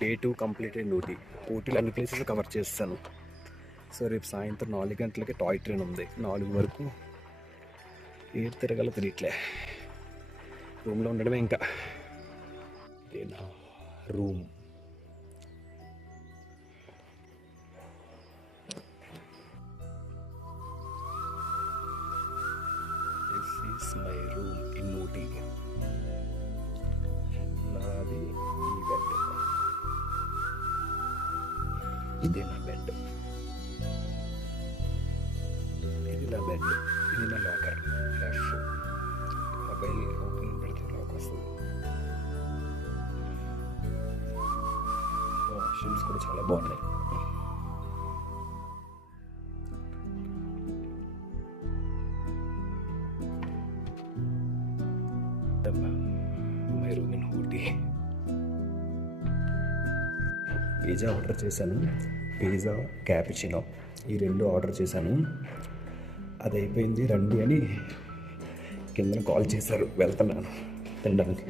Day 2 completed ఊటీలో అన్ని places cover చేస్తాను. సో రేపు సాయంత్రం 4 గంటలకి టాయ్ ట్రైన్ ఉంది. 4 వరకు ఏడు తిరగాలో తెలియట్లే. రూమ్లో ఉండడమే ఇంకా. ఇదేనా room? This is my room in Ooty. నాది ఈ బెడ్. ఇదే నా బెడ్. ఇది నా బెడ్. ఇది నా లాకర్. మొబైల్ ఓపెన్ పెడితే లాక్ వస్తుంది. వాష్రూమ్స్ కూడా చాలా బాగున్నాయి. My room in Ooty. Pizza order చేశాను. పిజ్జా, క్యాపుచినో ఈ 2 ఆర్డర్ చేశాను. అది అయిపోయింది, రండి అని కింద కాల్ చేశారు. వెళ్తున్నాను తినడానికి.